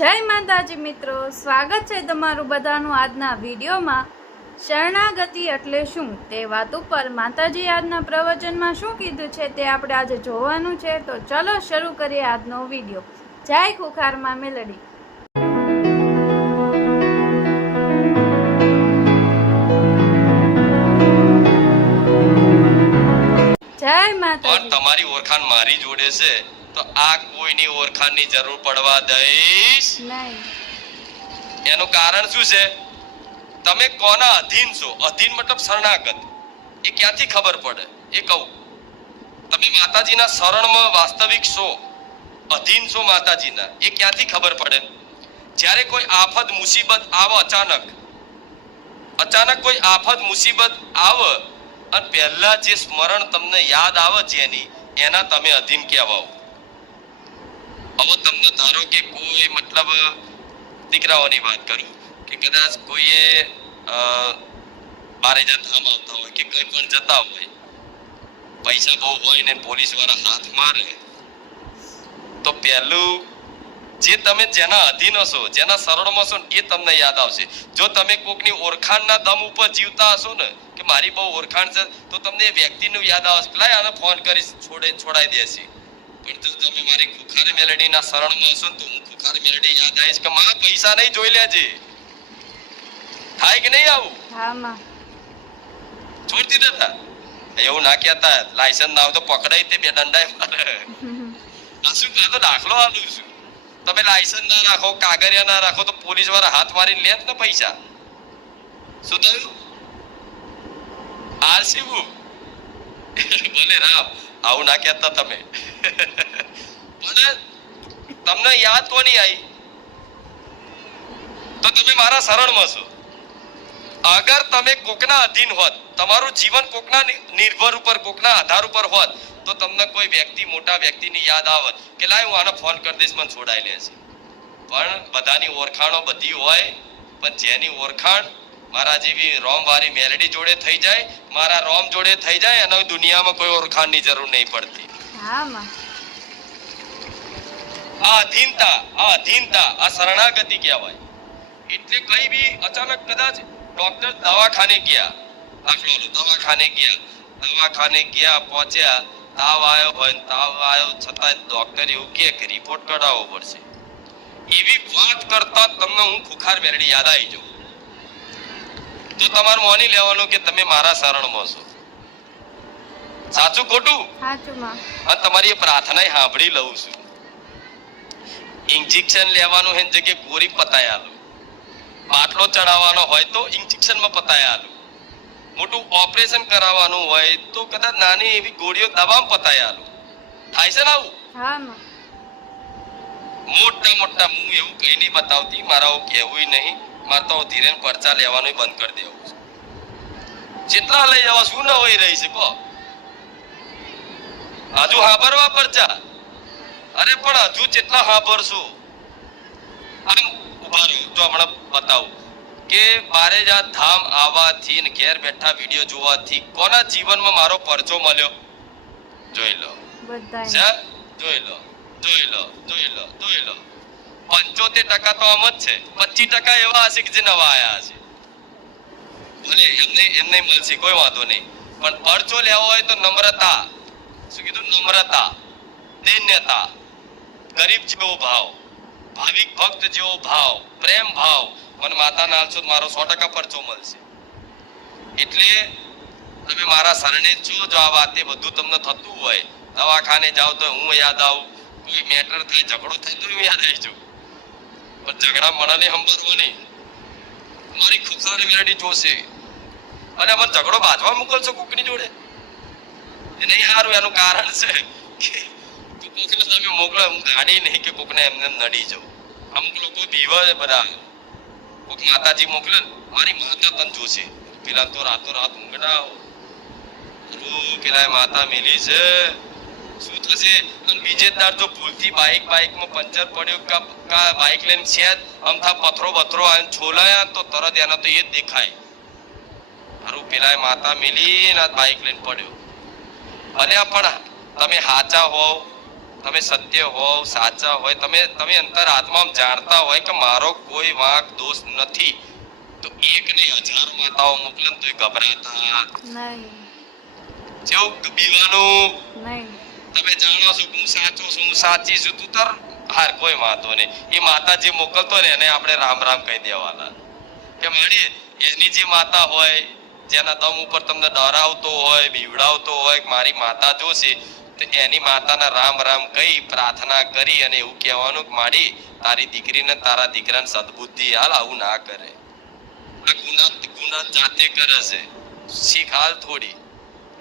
જય માતાજી મિત્રો, સ્વાગત છે તમારું બધાનું આજના વિડીયોમાં। શરણાગતિ એટલે શું તે વાત ઉપર માતાજી આજના પ્રવચનમાં શું કીધું છે તે આપણે આજે જોવાનું છે। તો ચલો શરૂ કરીએ આજનો વિડીયો। જય ખુખારમાં મેલડી। જય માતાજી। તમારી ઓળખાણ મારી જોડે છે તો આ કોઈની ઓળખાણની જરૂર પડવા દઈશ નહીં। એનું કારણ શું છે? તમે કોના અધીન છો? અધીન મતલબ શરણાગત। એ ક્યાંથી ખબર પડે એ કહું। તમે માતાજીના શરણમાં વાસ્તવિક છો, અધીન છો માતાજીના, એ ક્યાંથી ખબર પડે? જ્યારે કોઈ આફત મુસીબત આવે, અચાનક કોઈ આફત મુસીબત આવે અને પહેલા જે સ્મરણ તમને યાદ આવે જેની, એના તમે અધીન કહેવાઓ। હવે તમને ધારો કે કોઈ મતલબ દીકરાઓની વાત કરું કે કદાચ કોઈએ બારેજા ધામ આવતા હોય કે કઈ પણ જતા હોય, પૈસા બહુ હોય ને પોલીસ વાળા હાથ મારે તો પહેલું જે તમે જેના અધીન હશો, જેના શરણમાં છો એ તમને યાદ આવશે। જો તમે કોકની ઓળખાણના દમ ઉપર જીવતા હશો ને કે મારી બહુ ઓળખાણ છે તો તમને એ વ્યક્તિનું યાદ આવશે, લાય આને ફોન કરી છોડાઈ દેશે। પણ જો તમે મારી ખુખારી મેલડીના શરણમાં હશો તો હું ખુખારી મેલડી યાદ આવીશ કે માં પૈસા નહીં જોઈ લેજે। થાય કે નહીં આવું? હા માં। છોડતી દેતા એવું ના કહેતા, લાયસન્સ ના આવે તો પકડાય તે બે દંડાય મારે। આ શું કહે તો દાખલો આલું છું। તમે લાયસન્સ ના રાખો, કાગળિયા ના રાખો તો પોલીસ વાળા હાથ મારીને લે ને પૈસા। શું થયું? આરસી ભલે રામ, આવું ના કહેતા તમે। તમને યાદ કોની આવી? તો તમે મારા શરણમાં છો। અગર તમે કોકના અધીન હોત, તમારું જીવન કોકના નિર્ભર ઉપર, કોકના આધાર ઉપર હોત તો તમને કોઈ વ્યક્તિ, મોટા વ્યક્તિની યાદ આવત કે લાય હું આને ફોન કરી દઈશ, મને છોડાઈ લેશે। પણ બધાની ઓળખાણો બધી હોય, પણ જેની ઓળખાણ મારા જેવી રોમ વાળી મેલડી જોડે થઈ જાય, મારા રોમ જોડે થઈ જાય, અને દુનિયામાં કોઈ ઓળખાણની જરૂર નહીં પડતી। હા માં। આ અધીનતા, આ શરણાગતિ કહેવાય। એટલે કઈ બી અચાનક કદાચ ડોક્ટર દવાખાને ગયા, દવાખાને ગયા પહોંચ્યા, તાવ આવ્યો છતાં ડોક્ટર એવું કે રિપોર્ટ કઢાવવો પડશે। એવી વાત કરતા તમને હું ખુખાર મેલડી યાદ આવી જાઉં તો તમારે માની લેવાનું કે તમે મારા શરણમાં છો। સાચું ખોટું? સાચું માં। અને તમારી પ્રાર્થના સાંભળી લઉં છું। ઇન્જેક્શન લેવાનું હે જગ્યાએ ગોળી પતાય આલું, બાટલો ચડાવવાનો હોય તો ઇન્જેક્શનમાં પતાય આલું, મોટું ઓપરેશન કરાવવાનું હોય તો કદાચ નાની એવી ગોળીઓ દવામાં પતાય આલું। થાય છે ને આવું? હા માં। મોટા હું એવું કઈ નહીં બતાવતી, મારા કહેવું નહીં, મારે તો ધીરે પરચા લેવાનું બંધ કરી દેવું છે। જેટલા લઈ જવા શું ના હોય રહી છે કહો? હજુ હાંભરવા પરચા? અરે પણ હજુ જેટલા હાંભરશો, આમ ઉભા રહ્યો તો હમણાં બતાવું કે બારેજા ધામ આવવાથી ને ઘેર બેઠા વિડીયો જોવાથી કોના જીવનમાં મારો પરચો મળ્યો? જોઈ લો બધા, જોઈ લો 75% તો આમ જ છે, 25% એવા હશે કે જે નવા આયા હશે। ભલે એમને મળશે, કોઈ વાંધો નહીં, પણ પરચો લેવો હોય તો નમ્રતા, શું કીધું? નમ્રતા, દૈન્યતા, ગરીબ જેવો ભાવ, ભાવિક ભક્ત જેવો ભાવ, પ્રેમ ભાવ, મને માતાના આલશો મારો 100% પરચો મળશે। એટલે તમે મારા શરણે છો। જો આ વાતે બધું તમને થતું હોય, દવાખાને જાઓ તો હું યાદ આવું, કોઈ મેટર થાય, ઝઘડો થાય તો હું યાદ આવી જાઉં, પણ ઝઘડા મને સંભાળવો નહીં, મારી ખુખારી મેલડી જોશે। અને મને ઝઘડો બાજવા મોકલશો કોકની જોડે એ નહીં સારું। એનું કારણ છે કે કોકને તમે મોકલો, હું ગાડી નહીં કે કોકને એમને નડી જાઉં। અમુક લોકો બીવા છે બધા, કોક માતાજી મોકલે, મારી માતા તને જોશે, પેલા તો રાત ઊંઘ ના આવો, પેલા માતા મેલી છે, શું થશે? અને બીજે દાડ જો ભૂલથી બાઇકમાં પંચર પડ્યું કા બાઇક લઈને છે અમથા પથરો આવીને છોલાયા તો તરત એના તો એ જ દેખાય, મારું પેલા માતા મેલી ને બાઇક લઈને પડ્યો। ભલે પણ તમે હાચા હોવ, તમે સત્ય હોવ, સાચા હોય, તમે અંતર આત્મામાં જાણતા હોય કે મારો કોઈ વાંક દોષ નથી, તો એક નહીં હજારો માતાઓ મોકલે ને તોય ગભરાતા નહીં. જેવું બીવાનું. નહીં. તમે જાણો છો કે હું સાચો છું, હું સાચી છું, તું તર હાર કોઈ વાંધો નહીં. એ માતા જે મોકલતો ને એને આપણે રામ રામ કહી દેવાના કે મારી એની જે માતા હોય જેના દમ ઉપર તમને ડરાવતો હોય, બીવડાવતો હોય કે મારી માતા જોશે, તો એની માતાના રામ રામ કહી પ્રાર્થના કરી અને એવું કહેવાનું કે માડી તારી દીકરીને તારા દીકરાને સદબુદ્ધિ હાલ, આવું ના કરે. આ ગુના જાતે કરે છે, શીખ હાલ થોડી.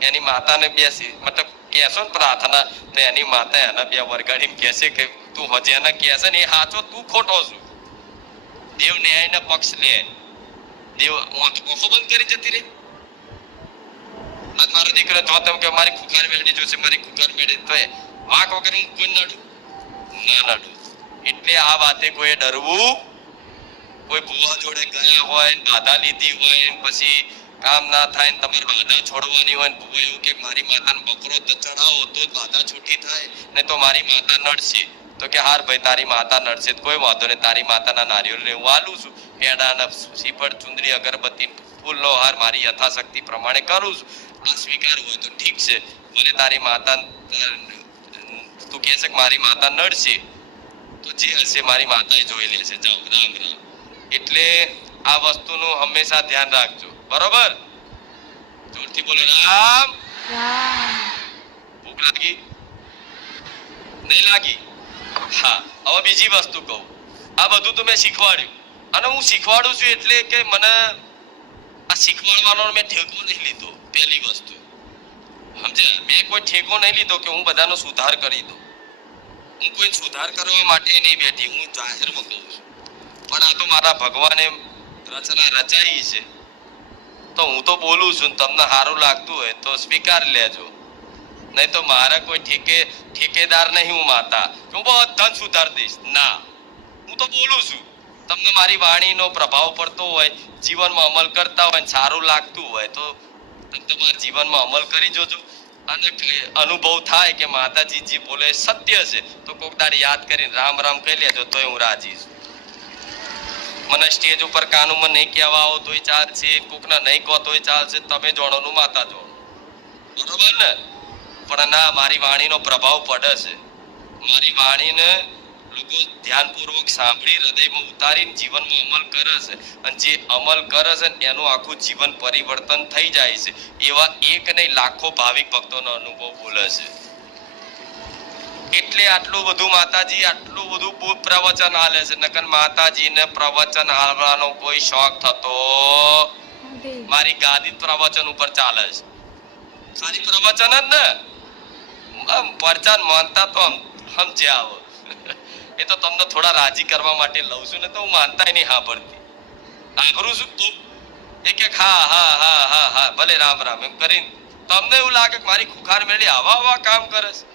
એની માતાને બેસી મતલબ કહેશો ને પ્રાર્થના, તો એની માતા એના બે વરગાડીને કહેશે કે તું હજી એને કહેશે ને એ સાચો, તું ખોટો છું. દેવ ન્યાયના પક્ષ લે. દેવ ઓખો બંધ કરી જતી રહી. મારો દીકરો જો તેમ કે મારી ખુખાર મેળવી જોશે, મારી ખુખાર મેળવી, તો વાંક વગર હું કોઈ નડું ના નડું. એટલે આ વાતે કોઈ ડરવું. કોઈ ભુવા જોડે ગયા હોય, બાધા લીધી હોય, પછી કામ ના થાય ને તમારે બાધા છોડવાની હોય, ભુવા એવું કે મારી માતાને બકરો ચડાવો તો બાધા છૂટી થાય, ને તો મારી માતા નડશે. તો કે હાર ભાઈ તારી માતા નડશે તો કોઈ વાંધો નહીં, તારી માતાના નારિયેળ હું આલું છું, પેડાના શ્રીફળ, ચુંદડી, અગરબત્તી, ફૂલનો હાર મારી યથાશક્તિ પ્રમાણે કરું છું. આ સ્વીકાર હોય તો ઠીક છે. ભલે તારી માતા તું કહે છે કે મારી માતા નડશે, તો જે હશે મારી માતાએ જોઈ લેશે. જાઓ, રામ રામ. એટલે આ વસ્તુનું હંમેશા ધ્યાન રાખજો, બરોબર? જોરથી બોલો રામ. ભૂખ લાગી? નહીં લાગી? હા. હવે બીજી વસ્તુ કહું. આ બધું તો મેં શીખવાડ્યું, અને હું શીખવાડું છું એટલે કે મને આ શીખવાડવાનો મેં ઠેકો નહીં લીધો. પહેલી વસ્તુ સમજ્યા? મેં કોઈ ઠેકો નહીં લીધો કે હું બધાનો સુધાર કરી દઉં. હું કોઈ સુધાર કરવા માટે નહીં બેઠી, હું જાહેરમાં કહું છું. પણ આ તો મારા ભગવાને રચના રચાઈ છે, તો હું તો બોલું છું. તમને સારું લાગતું હોય તો સ્વીકાર લેજો, નહીં તો મારા કોઈ ઠેકેદાર નહીં. હું માતા હું બધા સુધાર દઈશ ના. હું તો બોલું છું. તમને મારી વાણીનો પ્રભાવ પડતો હોય, જીવનમાં અમલ કરતા હોય, સારું લાગતું હોય તો તમે તમારા જીવનમાં અમલ કરી જોજો. અને અનુભવ થાય કે માતાજી જે બોલે સત્ય છે, તો કોક દાડ યાદ કરીને રામ રામ કહી લેજો તોય હું રાજી છું. મને સ્ટેજ ઉપર કાનુમાં નહીં કહેવા આવો તોય ચાલશે, કોકના નહીં કહો તોય ચાલશે. તમે જોડોનું માતા જોડો, બરોબર ને? પણ ના, મારી વાણીનો પ્રભાવ પડે છે. મારી વાણીને લોકો ધ્યાનપૂર્વક સાંભળી હૃદયમાં ઉતારીને જીવનમાં અમલ કરે છે, અને જે અમલ કરે છે એનું આખું જીવન પરિવર્તન થઈ જાય છે. એવા એક નહીં લાખો ભાવિક ભક્તોનો અનુભવ બોલે છે. એટલે આટલું બધું માતાજી આટલું બધું પ્રવચન આલે છે. નકર માતાજીને પ્રવચન આલવાનો કોઈ શોખ થતો મારી ગાદી પ્રવચન ઉપર ચાલે છે. ખાલી પ્રવચન જ ને, આમ પરચાન માનતા તો સમજ્યા આવો. એ તો તમને થોડા રાજી કરવા માટે લઉં છું, ને તો હું માનતા નહીં હા પડતી. આખરું છું તું એ કે હા હા હા હા હા ભલે રામ રામ એમ કરીને તમને એવું લાગે કે મારી ખુખાર મેળી આવા કામ કરે છે.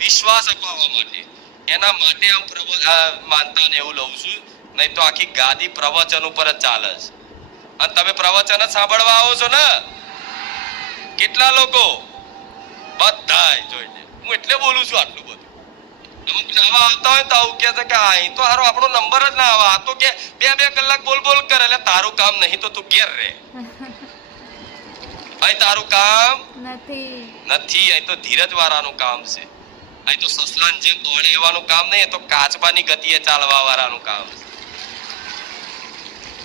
વિશ્વાસ અપાવવા માટે, એના માટે હું માનતા ને એવું લઉં છું. નહીં તો આખી ગાદી પ્રવચન ઉપર જ ચાલે છે. અને તમે પ્રવચન જ સાંભળવા આવો છો ને કેટલા લોકો? બધાય જોઈને હું એટલે બોલું છું આટલું બધું. અમુક નવા આવતા હોય તો આવું કહે છે કે અહીં તો હારો આપણો નંબર જ ના આવે. આ તો કે બે કલાક બોલ કરે. એટલે તારું કામ નહીં તો તું ઘેર રહે. અહીં તારું કામ નથી. અહીં તો ધીરજ વાળાનું કામ છે. અહીં તો સસલાન જેમ દોડે એવાનું કામ નહીં. એ તો કાચબાની ગતિએ ચાલવા વાળાનું કામ છે.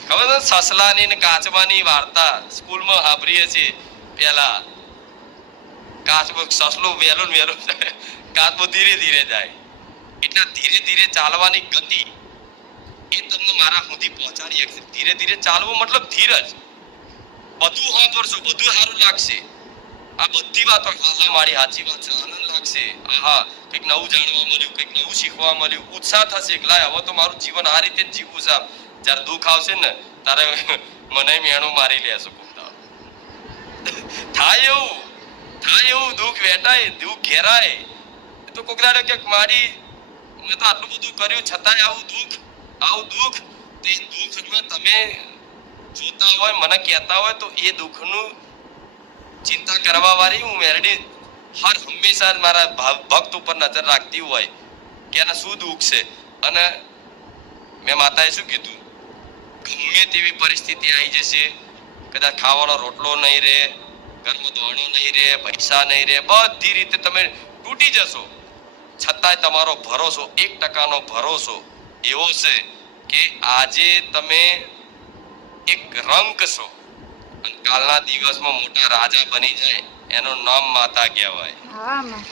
ખબર છે? સસલાની ને કાચબાની વાર્તા સ્કૂલમાં સાંભળીએ છીએ. પેલા કાચબો સસલું વહેલું જાય, કાચબો ધીરે ધીરે જાય. એટલે ધીરે ધીરે ચાલવાની ગતિ એ તમને મારા સુધી પહોંચાડી શકશે. ધીરે ધીરે ચાલવું મતલબ ધીરજ. બધું સાંભળશો, બધું સારું લાગશે. આ બધી વાતો હા મારી સાચી વાત છે, આનંદ લાગશે. હા કંઈક નવું જાણવા મળ્યું, કંઈક નવું શીખવા મળ્યું. ઉત્સાહ થશે કે લાય હવે તો મારું જીવન આ રીતે જ જીવવું છે. જ્યારે દુઃખ આવશે ને તારે મને મેણું મારી લેશો. થાય એવું દુઃખ વેટાય, દુઃખ ઘેરાય. તો કોક દાડે કે મારી મેં તો આટલું બધું કર્યું છતાંય આવું દુઃખ તે દુઃખમાં તમે જોતા હોય, મને કહેતા હોય તો એ દુઃખનું ચિંતા કરવા વાળી હું મેરડી હર હંમેશા મારા ભક્ત ઉપર નજર રાખતી હોય કે એને શું દુઃખ છે. અને મેં માતાએ શું કીધું, ગમે તેવી પરિસ્થિતિ આવી જશે, કદાચ ખાવાનો રોટલો નહીં રહે, ઘરમાં દોણો નહીં રહે, પૈસા નહીં રહે, બધી રીતે તમે તૂટી જશો, છતાંય તમારો ભરોસો 1% ભરોસો એવો છે કે આજે તમે એક રંક છો અને કાલના દિવસમાં મોટા રાજા બની જાય, એનું નામ માતા કહેવાય. હા માં.